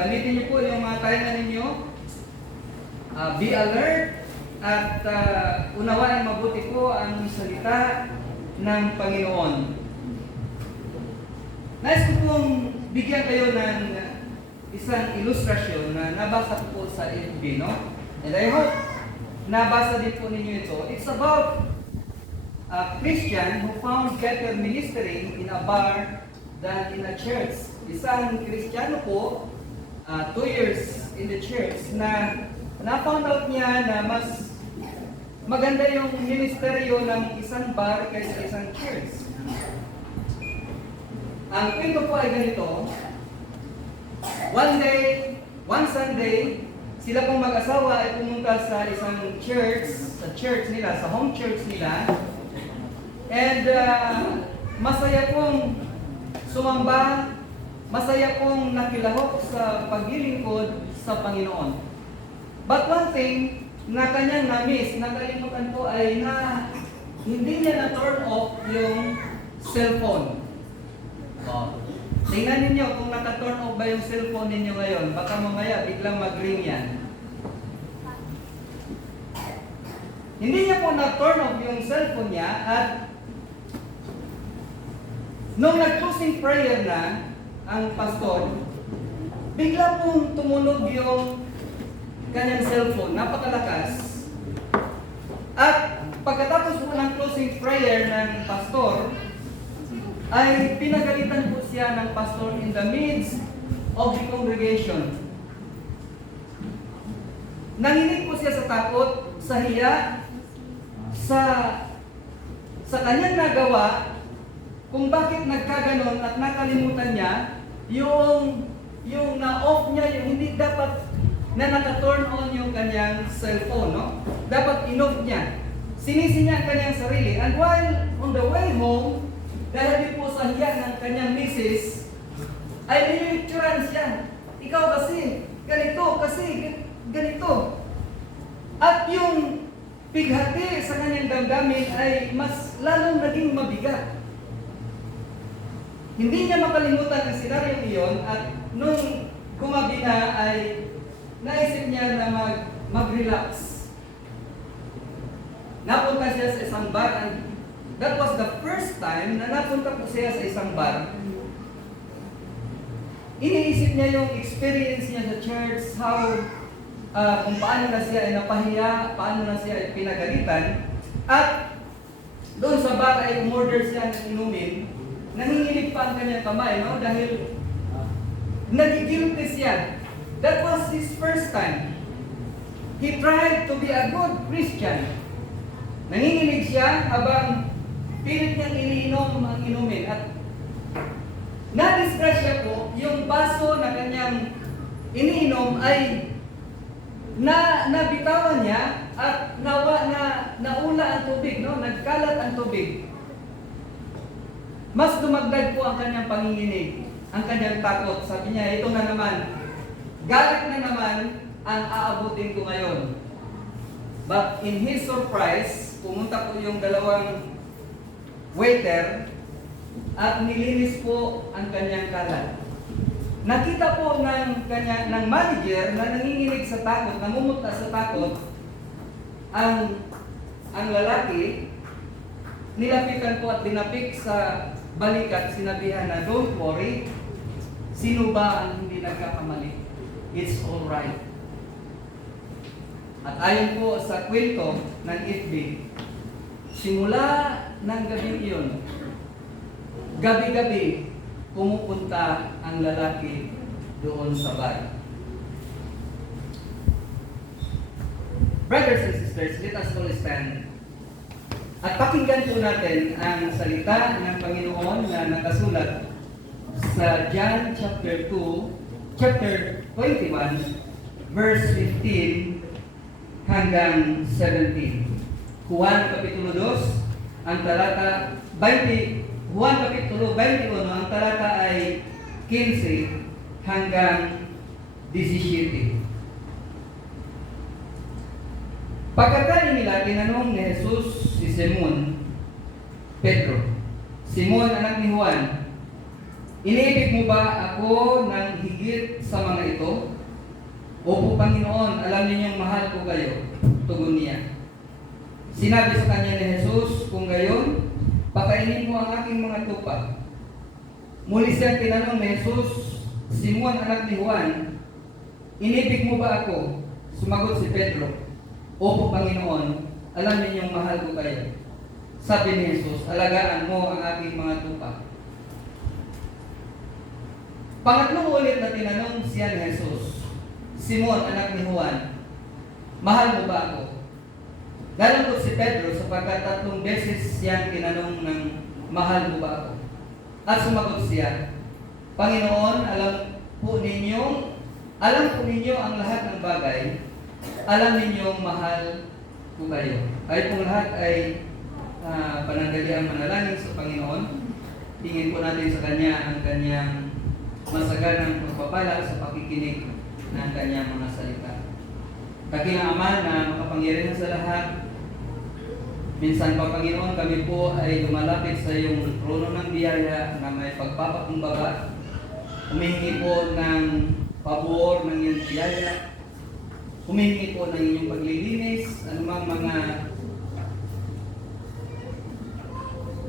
gamitin niyo po yung mga tainga ninyo. Be alert at unawain mabuti po ang salita ng Panginoon. Nais ko pong bigyan kayo ng isang ilustrasyon na nabasa ko po sa FB, no? And I hope nabasa din po ninyo ito. It's about a Christian who found better ministering in a bar than in a church. Isang Kristiyano po, 2 years in the church, na-found out niya na mas maganda yung ministeryo ng isang bar kaysa isang church. Ang kwento po ay ganito. One Sunday, sila pong mag-asawa ay pumunta sa isang church, sa church nila, sa home church nila. And masaya pong sumamba, masaya pong nakilahok sa paglilingkod sa Panginoon. But one thing na kanyang na-miss, nakalimutan po ay na hindi niya na-turn off yung cellphone. Tingnan ninyo kung naka-turn off ba yung cellphone ninyo ngayon. Baka mamaya biglang mag-ring yan. Hindi niya po na-turn off yung cellphone niya at nung nag-closing prayer na ang pastor, bigla pong tumunog yung kanyang cellphone. Napakalakas. At pagkatapos po ng closing prayer ng pastor, ay pinagalitan po siya ng pastor in the midst of the congregation. Nanginig po siya sa takot, sa hiya, sa kanyang nagawa, kung bakit nagkaganon at nakalimutan niya yung na-off niya, yung hindi dapat na naka-turn on yung kanyang cellphone, no? Dapat in-off niya. Sinisi niya ang kanyang sarili. And while on the way home, dahil din po sa hiya ng kanyang misis, ay niluturan siya. Ikaw kasi, ganito. At yung pighati sa kanyang damdamin ay mas lalong naging mabigat. Hindi niya makalimutan ang senaryong iyon at nung kumabi na ay naisip niya na mag-relax. Napunta siya sa isang bar and that was the first time na napunta po siya sa isang bar. Iniisip niya yung experience niya sa church, kung paano na siya ay napahiya, paano na siya ay pinagalitan. At doon sa bar ay umorder siya ng inumin. Nanginginig pa ang kanyang kamay, no? Dahil nagigilty siya. That was his first time. He tried to be a good Christian. Nanginginig siya habang pilit niyang iniinom ang inumin. At na-disgrasya po, yung baso na kanyang iniinom ay nabitawan niya at naula ang tubig, no? Nagkalat ang tubig. Mas dumagdag po ang kanyang panginginig, ang kanyang takot. Sabi niya, ito na naman, galit na naman ang aabutin ko ngayon. But in his surprise, pumunta po yung dalawang waiter at nilinis po ang kanyang kalat. Nakita po ng manager na nanginginig sa takot, namumutla sa takot, ang lalaki, nilapitan po at dinapik sa balikat, sinabihan na, don't worry, sino ba ang hindi nagkakamali? It's all right. At ayon po sa kwento ng FB, simula ng gabi iyon, gabi-gabi, pumupunta ang lalaki doon sa bar. Brothers and sisters, let us all stand. At pakinggan po natin ang salita ng Panginoon na nakasulat sa John chapter 21, verse 15 hanggang 17. Juan kapitulo 2, ang talata 20, Juan kapitulo 21, ang talata ay 15 hanggang 17. Pagkatapos nila, tinanong ni Jesus si Simon Pedro, Simon anak ni Juan, Iniibig mo ba ako ng higit sa mga ito? Opo, Panginoon, alam ninyong mahal ko kayo. Tugon niya. Sinabi sa kanya ni Jesus, kung gayon, pakainin mo ang aking mga tupa. Muli siyang tinanong ni Jesus, Simon, anak ni Juan, inibig mo ba ako? Sumagot si Pedro, Opo, Panginoon, alam ninyong mahal ko kayo. Sabi ni Jesus, alagaan mo ang aking mga tupa. Pangatlong ulit na tinanong siya ni Jesus, Simon, anak ni Juan, mahal mo ba ako? Nalungkot si Pedro sapagkat 3 beses siyang tinanong ng mahal mo ba ako? At sumagot siya, Panginoon, alam po ninyo ang lahat ng bagay. Alam ninyong mahal ko kayo. Ay kung lahat ay panandaliang manalangin sa Panginoon, tingin po natin sa Kanya ang Kanyang masaganang pagpapala sa pakikinig ng Kanyang mga salita. Dakilang Ama na makapangyarihan sa lahat, minsan pa, Panginoon, kami po ay lumalapit sa iyong trono ng biyaya na may pagpapakumbaba. Humihingi po ng pabor ng iyong biyaya. Humihingi po ng inyong paglilinis, anumang mga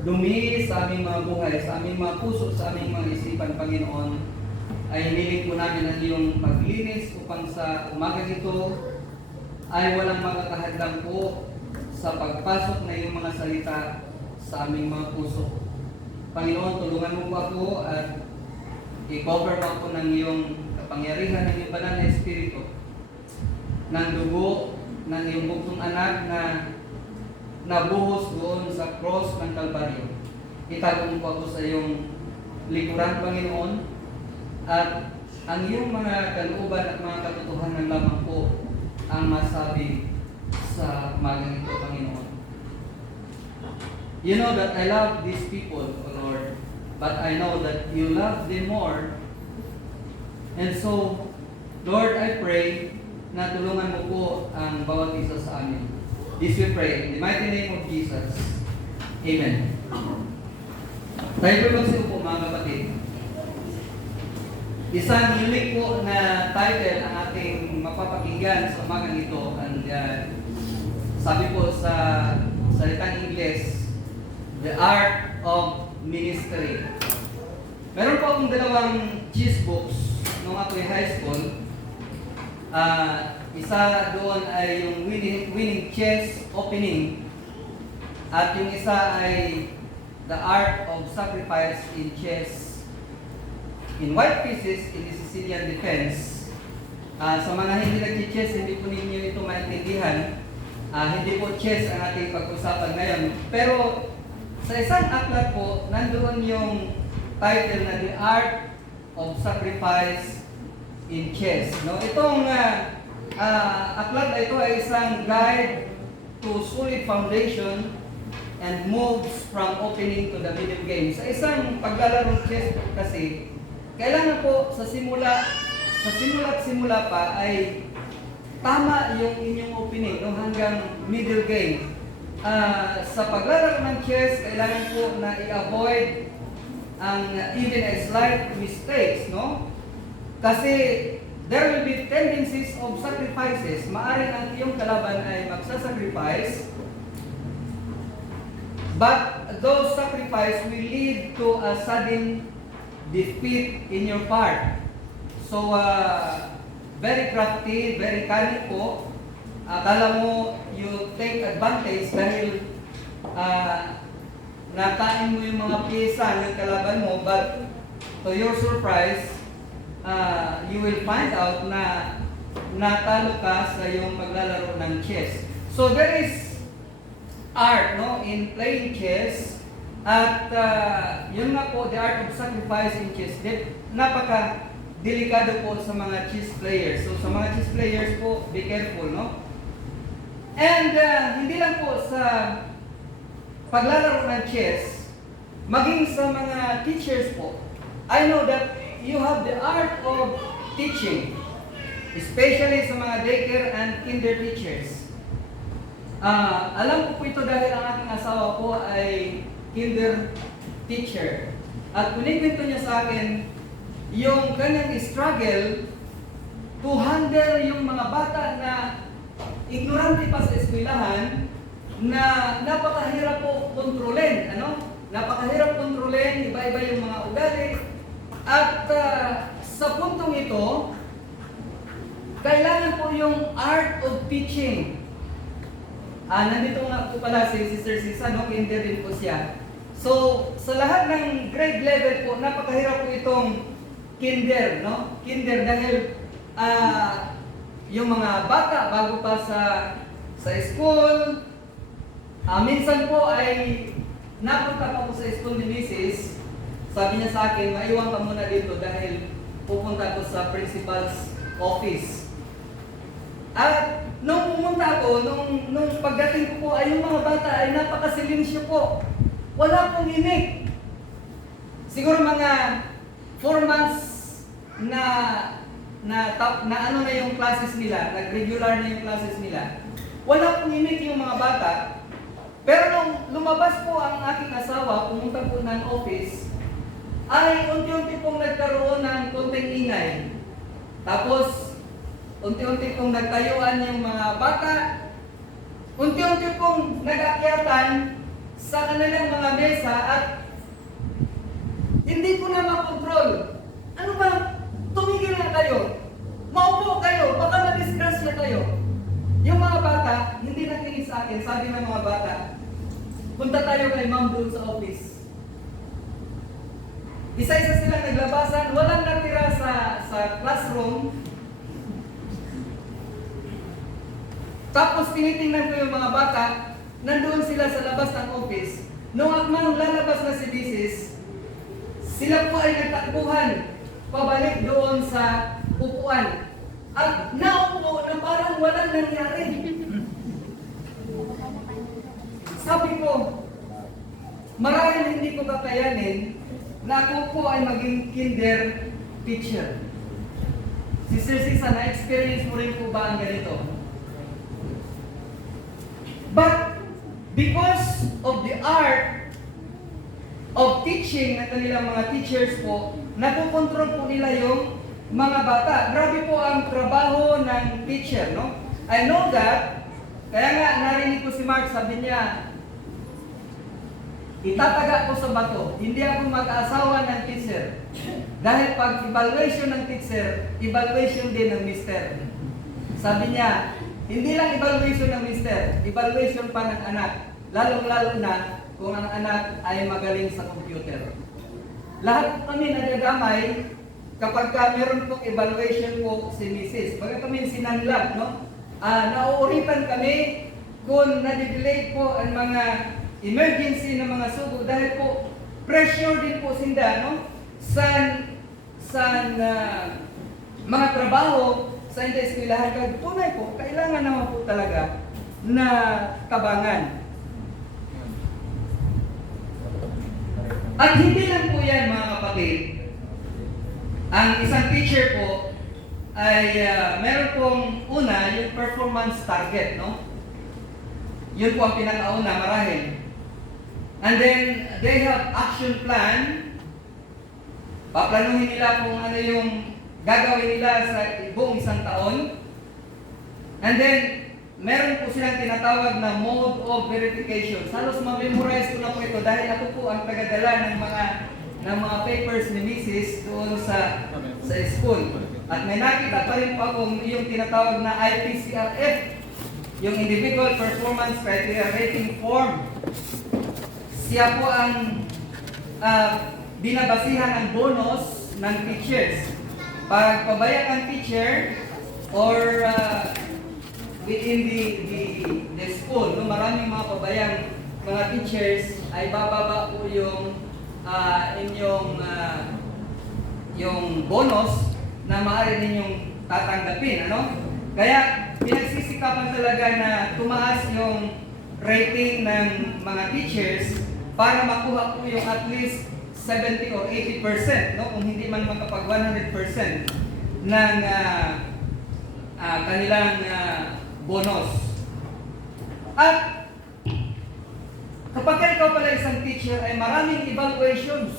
dumi sa aming mga buhay, sa aming mga puso, sa aming mga isipan, Panginoon, ay hiniling po namin ang iyong paglinis upang sa umaga ito ay walang makakahadlang po sa pagpasok na iyong mga salita sa aming mga puso. Panginoon, tulungan mo po ako at i-cover mo ako ng iyong kapangyarihan ng iyong banal na Espiritu, ng dugo ng iyong buktong anak na nabuhos doon sa cross ng Kalbaryo. Itago mo po ako sa iyong likuran, Panginoon, at ang iyong mga kalooban at mga katotohanan lamang po ang masabi sa umagang ito, Panginoon. You know that I love these people, O Lord, but I know that you love them more. And so, Lord, I pray na tulungan mo po ang bawat isa sa amin. This we pray in the mighty name of Jesus. Amen. Tayo po magsiupo, mga kapatid. Isang unique po na title ang ating mapapakinggan sa umagang ito. And sabi po sa salitang Ingles, The Art of Ministry. Meron po akong dalawang cheese books nung ako'y high school. Isa doon ay yung winning chess opening, at yung isa ay The Art of Sacrifice in Chess in White Pieces in the Sicilian Defense. Sa mga hindi nag-chess, hindi po ninyo ito maintindihan. Hindi po chess ang ating pag-usapan ngayon. Pero sa isang aklat po, nandoon yung title na The Art of Sacrifice in Chess. No? Itong aklat na ito ay isang guide to solid foundation and moves from opening to the middle game. Sa isang paglalaro chess kasi, kailangan po sa simula pa ay tama yung inyong opening no, hanggang middle game. Sa paglalaro ng chess, kailangan po na i-avoid ang even a slight mistakes, no? Kasi there will be tendencies of sacrifices. Maaring ang iyong kalaban ay magsasacrifice, but those sacrifice will lead to a sudden defeat in your part. So, very crafty, very cunning po. Akala mo you take advantage dahil nakain mo yung mga pyesa ng kalaban mo, but to your surprise, you will find out na natalo ka sa iyong paglalaro ng chess. So there is art, no, in playing chess. At yun nga po, the art of sacrifice in chess. Napaka-delikado po sa mga chess players. So sa mga chess players po, be careful, no? And hindi lang po sa paglalaro ng chess, maging sa mga teachers po. I know that you have the art of teaching, especially sa mga daycare and kinder teachers. Alam ko po ito dahil ang aking asawa po ay kinder teacher. At kunikwento niya sa akin yung kanyang struggle to handle yung mga bata na ignorante pa sa eskwelahan, na napakahirap po kontrolin, Napakahirap kontrolin, iba-iba yung mga ugali. At sa puntong ito, kailangan po yung art of teaching. Nandito nga po pala si Sister Sisa, kinder din po siya. So, sa lahat ng grade level po, napakahirap po itong kinder, Kinder dahil yung mga bata bago pa sa school, minsan po ay napunta pa po sa school ni Mrs. Sabi niya sa akin, maiwan ka muna dito dahil pupunta ko sa principal's office. At nung pumunta ako, nung pagdating ko po ay yung mga bata ay napakasilinsyo po. Wala pong imik. Siguro mga 4 months na yung classes nila, nag-regular na yung classes nila. Wala pong imik yung mga bata. Pero nung lumabas po ang aking asawa, pumunta po ng office, ay unti-unti pong nagkaroon ng konting ingay. Tapos, unti-unti pong nagtayuan yung mga bata, unti-unti pong nag-akyatan sa kanilang mga mesa at hindi ko na makontrol. Ano ba? Tumigil na kayo. Maupo kayo. Baka na-disgrasya kayo. Yung mga bata, hindi nakinig sa akin. Sabi ng mga bata, punta tayo kay ma'am doon sa office. Isa-isa silang naglabasan. Walang natira sa classroom. Tapos tinitingnan ko yung mga bata, nandoon sila sa labas ng office. Nung lalabas na si Mrs., sila po ay nagtakbuhan pabalik doon sa upuan. At naupo na parang walang nangyari. Sabi ko, marahil hindi ko kakayanin na ako po ay maging kinder teacher. Sister Sisa, na-experience mo rin po ba ang ganito? But because of the art of teaching na kanilang mga teachers po, nakokontrol po nila yung mga bata. Grabe po ang trabaho ng teacher, I know that. Kaya nga, narinig ko si Mark, sabi niya, itataga ko sa bato, hindi ako mag-aasawa ng teacher. Dahil pag evaluation ng teacher, evaluation din ng mister. Sabi niya, hindi lang evaluation ng mister, evaluation pa ng anak. Lalong-lalo na kung ang anak ay magaling sa computer. Lahat kami nagagamay kapag meron pong evaluation po si Mrs. Baga kami sinanlag, nauuritan kami kung nadidelay po ang mga emergency ng mga sugo dahil po pressure din po sinda, sa mga trabaho sa eskwelahan. Kaya tunay po, kailangan naman po talaga na tabangan. At hindi lang po yan, mga kapatid. Ang isang teacher po ay meron pong una yung performance target, Yun po ang pinakauna marahil. And then they have action plan. Paplanuhin nila kung ano yung gagawin nila sa buong isang taon. And then meron po silang tinatawag na mode of verification. Halos ma-memorize ko na po ito dahil ako po ang tagadala ng mga papers ni Mrs. doon sa school. At may nakita pa rin po akong yung tinatawag na IPCRF, yung Individual Performance Criteria Rating Form. Siya po ang binabasihan ng bonus ng teachers. Pag pabayag ang teacher or within the school, maraming mga pabayang mga teachers ay bababa po yung inyong yung bonus na maaari ninyong tatanggapin, Kaya pinagsisikapan talaga na tumaas yung rating ng mga teachers para makuha po yung at least 70 or 80%, kung hindi man makapag 100% ng kanilang bonus. At kapag ikaw pala isang teacher ay maraming evaluations,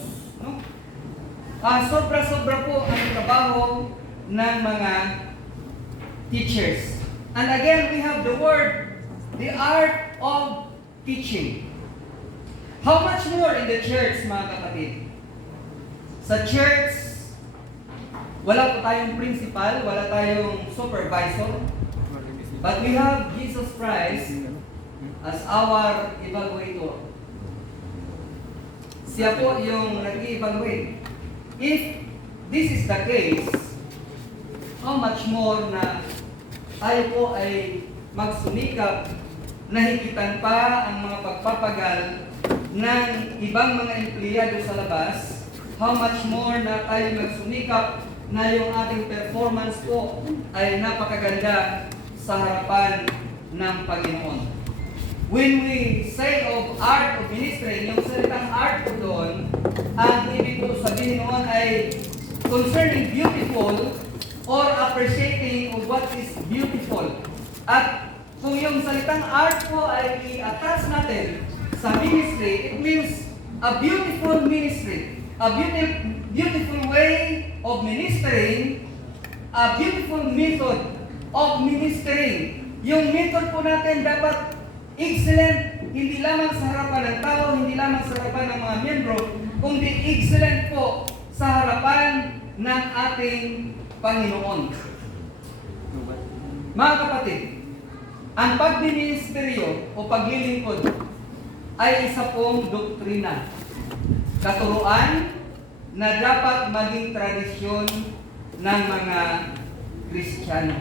sobra-sobra po ang trabaho ng mga teachers. And again, we have the word, the art of teaching. How much more in the church, mga kapatid? Sa church, wala po tayong principal, wala tayong supervisor, but we have Jesus Christ as our evaluator. Siya po yung nag-evaluate. If this is the case, how much more na tayo po ay magsumikap na higitan pa ang mga pagpapagal ng ibang mga empleyado sa labas, how much more na tayo magsumikap na yung ating performance po ay napakaganda sa harapan ng Panginoon. When we say of art of ministry, yung salitang art po doon, ang ibig ko sabihin noon ay concerning beautiful or appreciating of what is beautiful. At kung yung salitang art po ay i-attach natin sa ministry, it means a beautiful ministry, a beautiful way of ministering, a beautiful method of ministering. Yung method po natin dapat excellent, hindi lamang sa harapan ng tao, hindi lamang sa harapan ng mga miyembro, kundi excellent po sa harapan ng ating Panginoon. Mga kapatid, ang pagministeryo o paglilingkod ay isa pong doktrina, katuruan na dapat maging tradisyon ng mga Kristiyano.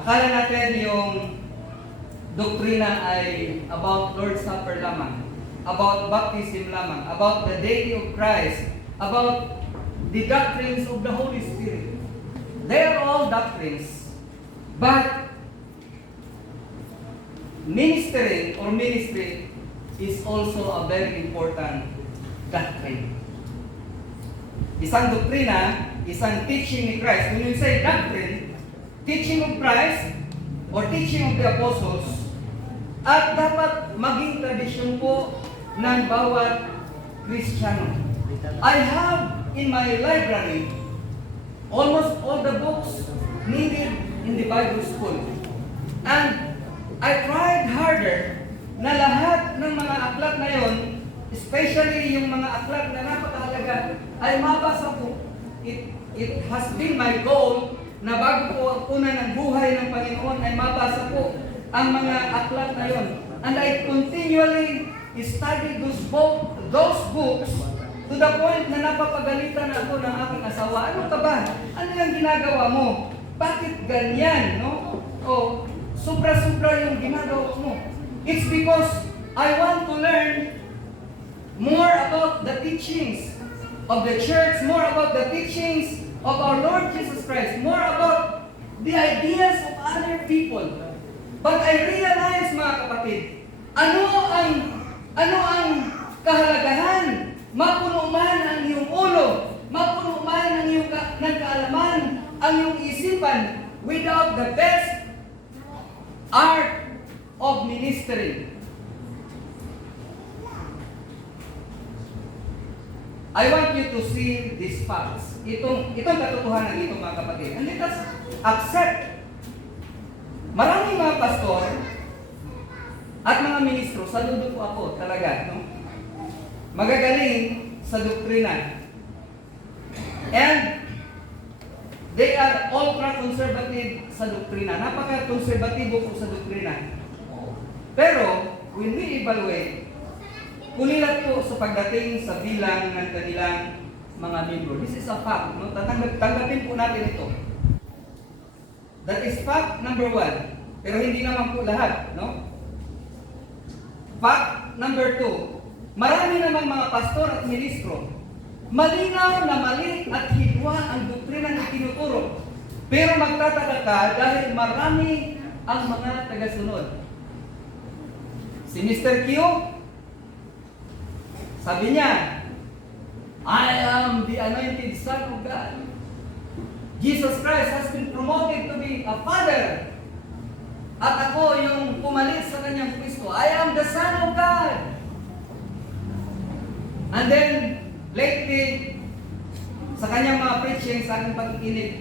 Akala natin yung doktrina ay about Lord's Supper lamang, about baptism lamang, about the deity of Christ, about the doctrines of the Holy Spirit. They are all doctrines, but ministering or ministry is also a very important doctrine. Isang doktrina, isang teaching ni Christ. When you say doctrine, teaching of Christ or teaching of the apostles, at dapat maging tradisyon po ng bawat Kristiyano. I have in my library almost all the books needed in the Bible school. And I tried harder na lahat ng mga aklat na yon, especially yung mga aklat na napakahalaga, ay mabasa po. It has been my goal na bago po una ng buhay ng Panginoon ay mabasa po ang mga aklat na yon. And I continually studied those books to the point na napapagalitan ako ng aking asawa. Ano ka ba? Ano yung ginagawa mo? Bakit ganyan, no? O, sobra-sobra yung ginagawa mo. It's because I want to learn more about the teachings of the church, more about the teachings of our Lord Jesus Christ, more about the ideas of other people. But I realize, mga kapatid, ano ang kahalagahan? Mapuno man ang iyong ulo, mapuno man ang iyong ng kaalaman, ang iyong isipan, without the best art of ministry. I want you to see these facts. Itong katotohanan ito, mga kapatid. And let us accept. Maraming mga pastor at mga ministro, saludo po ako talaga, no? Magagaling sa doktrina. And they are ultra-conservative sa doktrina. Napaka-conservatibo po sa doktrina. Pero, when we evaluate, kulilat po sa pagdating sa bilang ng kanilang mga membro. This is a fact. No? Tanggapin po natin ito. That is fact number 1. Pero hindi naman po lahat. No? Fact number 2. Marami namang mga pastor at ministro. Malinaw na mali at hidwa ang doktrina na tinuturo. Pero magtataka ka dahil marami ang mga tagasunod. Si Mr. Q, sabi niya, I am the anointed Son of God. Jesus Christ has been promoted to be a Father. At ako yung pumalit sa kanyang Kristo. I am the Son of God. And then, lately, sa kanyang mga preaching, sa aking pagkikinig,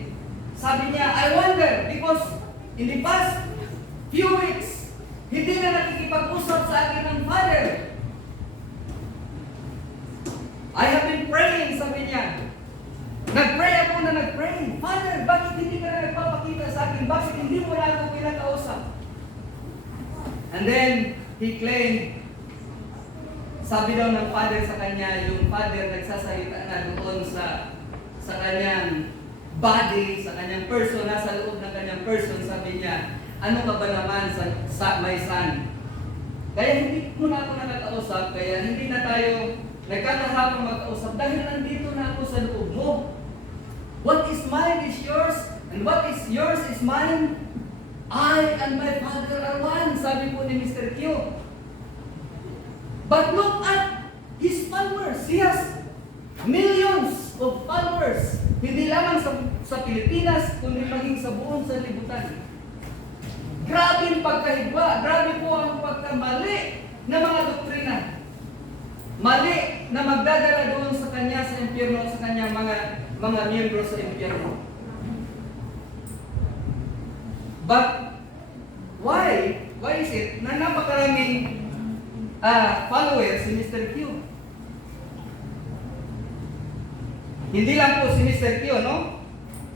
sabi niya, I wonder, because in the past few weeks, hindi na nakikipag-usap sa akin ng Father. I have been praying, sabi niya. Nag-pray ako na nag-pray. Father, bakit hindi ka na nagpapakita sa akin? Bakit hindi mo na ako pinakausap? And then, he claimed, sabi daw ng Father sa kanya, yung Father nagsasalita na doon sa kanyang body, sa kanyang person, nasa loob ng kanyang person, sabi niya, ano ka ba naman sa my son? Kaya hindi mo na ako nakakausap, kaya hindi na tayo nagkakahapang magkausap dahil nandito na ako sa loob mo. What is mine is yours, and what is yours is mine. I and my Father are one, sabi po ni Mr. Q. But look at his followers. He has millions of followers. Hindi lamang sa Pilipinas, kundi maging sa buong sanlibutan. Grabe ang pagkahigwa. Grabe po ang pagkamali ng mga doktrina. Mali na magdadala doon sa kanya sa impyerno, sa kanyang mga miyembro sa impyerno. But why? Why is it na napakaraming followers si Mr. Q? Hindi lang po si Mr. Q, no?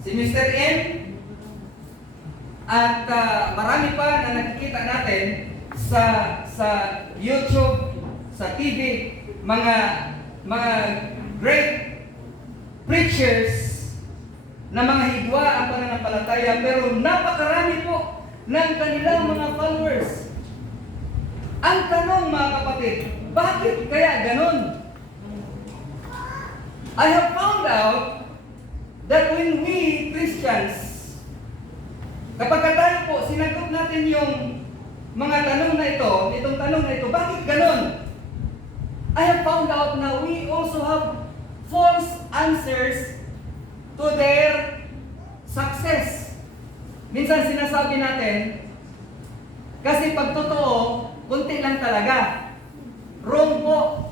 Si Mr. M at marami pa na nakikita natin sa YouTube, sa TV, mga great preachers na mga hidwa ang pananampalataya, pero napakarami po ng kanilang mga followers. Ang tanong, mga kapatid, bakit kaya ganon? I have found out that when we Christians, kapag tayo po sinagot natin yung mga tanong na ito, itong tanong na ito, bakit ganon? I have found out na we also have false answers to their success. Minsan sinasabi natin, kasi pag totoo, kunti lang talaga. Wrong po.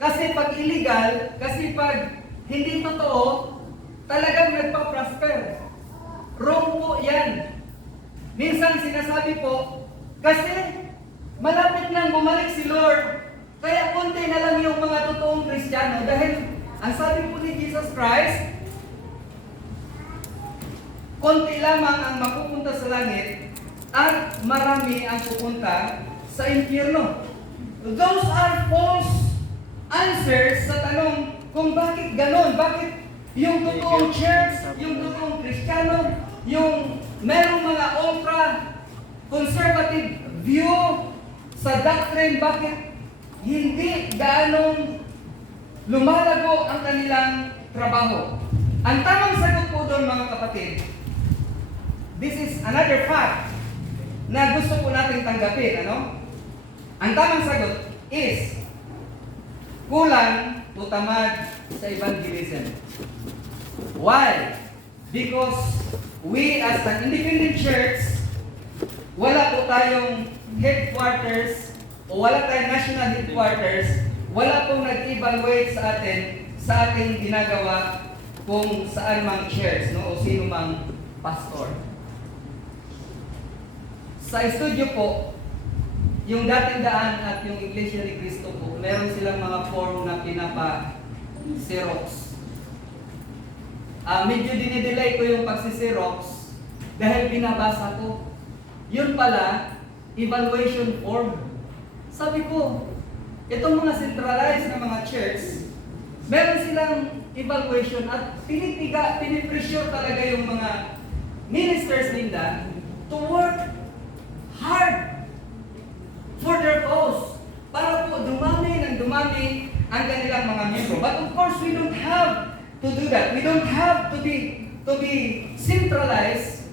Kasi pag illegal, kasi pag hindi totoo, talagang nagpa-prosper. Wrong po yan. Minsan sinasabi po, kasi malapit nang bumalik si Lord, kaya konti na lang yung mga totoong Kristiyano dahil ang sabi po ni Jesus Christ, konti lamang ang mapupunta sa langit at marami ang pupunta sa impyerno. Those are false answers sa tanong kung bakit ganon, bakit yung totoong church, yung totoong Kristiyano, yung merong mga ultra-conservative view sa doctrine, bakit hindi gaanong lumalago ang kanilang trabaho. Ang tamang sagot po doon, mga kapatid, this is another fact na gusto po natin tanggapin, ano? Ang tamang sagot is kulang o tamad sa evangelism. Why? Because we as an independent church, wala po tayong headquarters o wala tayong national headquarters, wala pong nag-evaluate sa atin sa ating ginagawa kung saan mang church, no, o sino mang pastor. Sa studio po, yung dating daan at yung Iglesia ni Cristo po, meron silang mga form na pinapa-xerox. Medyo dinidelay ko yung pagsi-xerox dahil binabasa ko. Yun pala, evaluation form. Sabi ko, itong mga centralized na mga church, meron silang evaluation at pinipressure talaga yung mga ministers nila to work hard for their cause para po dumami ng dumami ang kanilang mga miyembro. But of course, we don't have to do that. We don't have to be centralized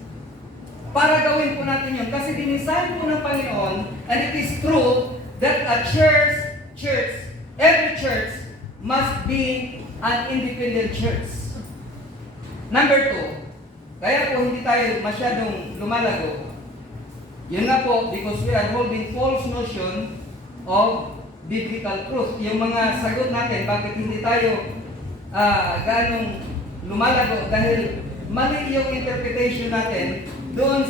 para gawin po natin yun. Kasi dinisign po ng Panginoon, and it is true that a every church must be an independent church. Number 2, kaya po hindi tayo masyadong lumalago. Yun nga po, because we are holding false notion of biblical truth. Yung mga sagot natin, bakit hindi tayo ganong lumalago dahil mali yung interpretation natin doon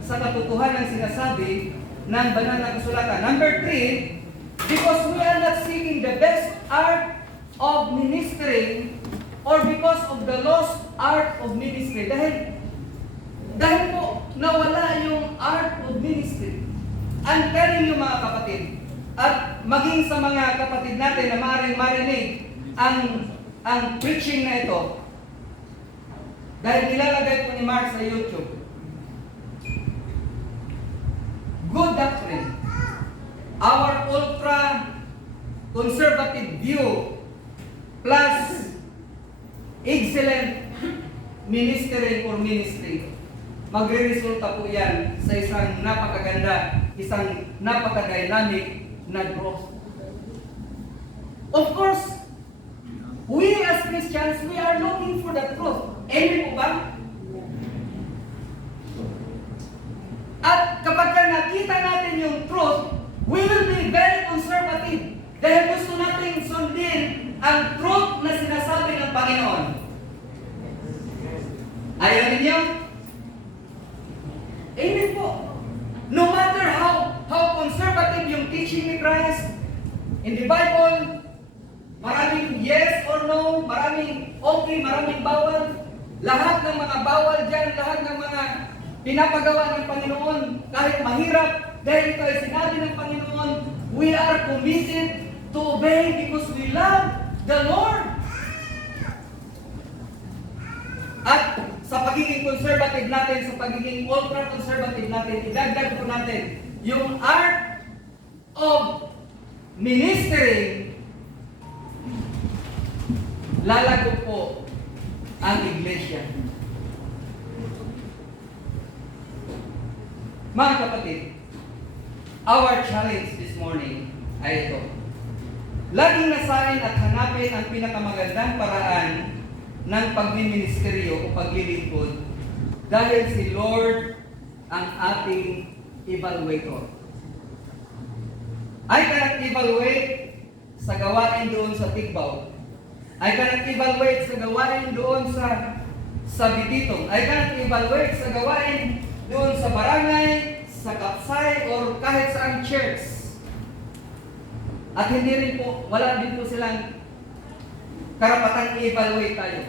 sa katotohanan sinasabi ng banal na kasulatan. Number 3, because we are not seeking the best art of ministering or because of the lost art of ministry. Dahil po nawala yung art of ministry. Ang kanin yung mga kapatid. At maging sa mga kapatid natin na maaaring marinig ang preaching na ito. Dahil nilalagay po ni Mark sa YouTube. Good doctrine. Our ultra conservative view plus excellent ministering or ministry. Magre-resulta po yan sa isang napakaganda, isang napaka-dynamic na growth. Of course, we as Christians, we are looking for the truth. Amen po ba? At kapag nakita natin yung truth, we will be very conservative. Dahil gusto natin sundin ang truth na sinasabi ng Panginoon. Ayaw ninyo? Amen po. No matter how conservative yung teaching ni Christ in the Bible, maraming yes or no, maraming okay, maraming bawal. Lahat ng mga bawal dyan, lahat ng mga pinapagawa ng Panginoon, kahit mahirap, dahil ito ay sinabi ng Panginoon, we are committed to obey because we love the Lord. At sa pagiging conservative natin, sa pagiging ultra-conservative natin, idagdag po natin yung art of ministering. Lalago po ang iglesia. Mga kapatid, our challenge this morning ay ito. Laging nasain at hanapin ang pinakamagandang paraan ng pagmiministeryo o paglilingkod dahil si Lord ang ating evaluator. I cannot evaluate sa gawain doon sa Tigbaw. I cannot evaluate sa gawain doon sa Bititong. I cannot evaluate sa gawain doon sa barangay, sa kapsay, or kahit saang church. At hindi rin po, wala din po silang karapatang i-evaluate tayo.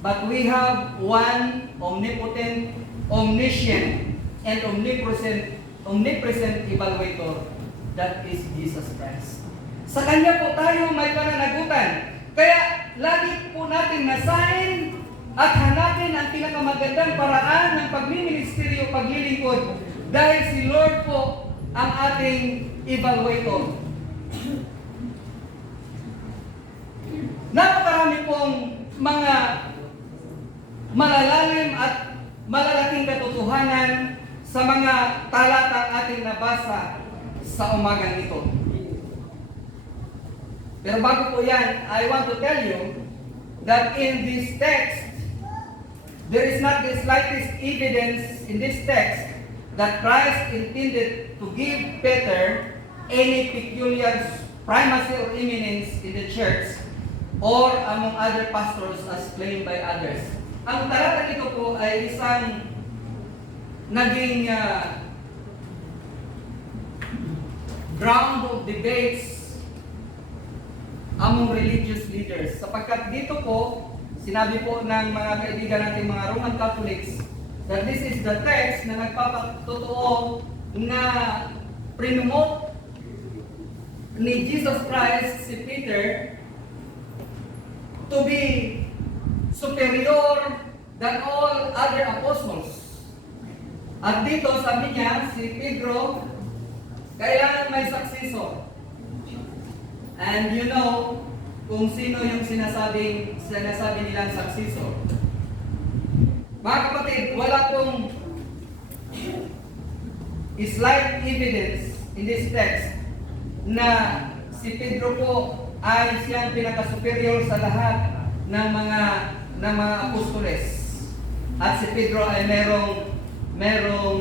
But we have one omnipotent, omniscient, and omnipresent evaluator. That is Jesus Christ. Sa Kanya po tayo may pananagutan. Kaya lagi po natin nasain at hanapin ang pinakamagandang paraan ng pagmiministeryo, paglilingkod. Dahil si Lord po ang ating evaluator. Napakarami pong mga malalalim at malalaking katotohanan sa mga talatang ating nabasa sa umagang ito. Pero bago po yan, I want to tell you that in this text, there is not the slightest evidence in this text that Christ intended to give Peter any peculiar primacy or eminence in the church or among other pastors as claimed by others. Ang talatang ito po ay isang naging ground of debates among religious leaders. Sapagkat dito po, sinabi po ng mga kaibigan natin mga Roman Catholics that this is the text na nagpapatotoo na promote ni Jesus Christ si Peter to be superior than all other apostles. At dito sabi niya, si Pedro, kailangan may successor. And you know kung sino yung sinasabi nilang successor. Mga kapatid, wala pong slight evidence in this text na si Pedro po ay siyang pinaka-superior sa lahat ng mga apostoles. At si Pedro ay merong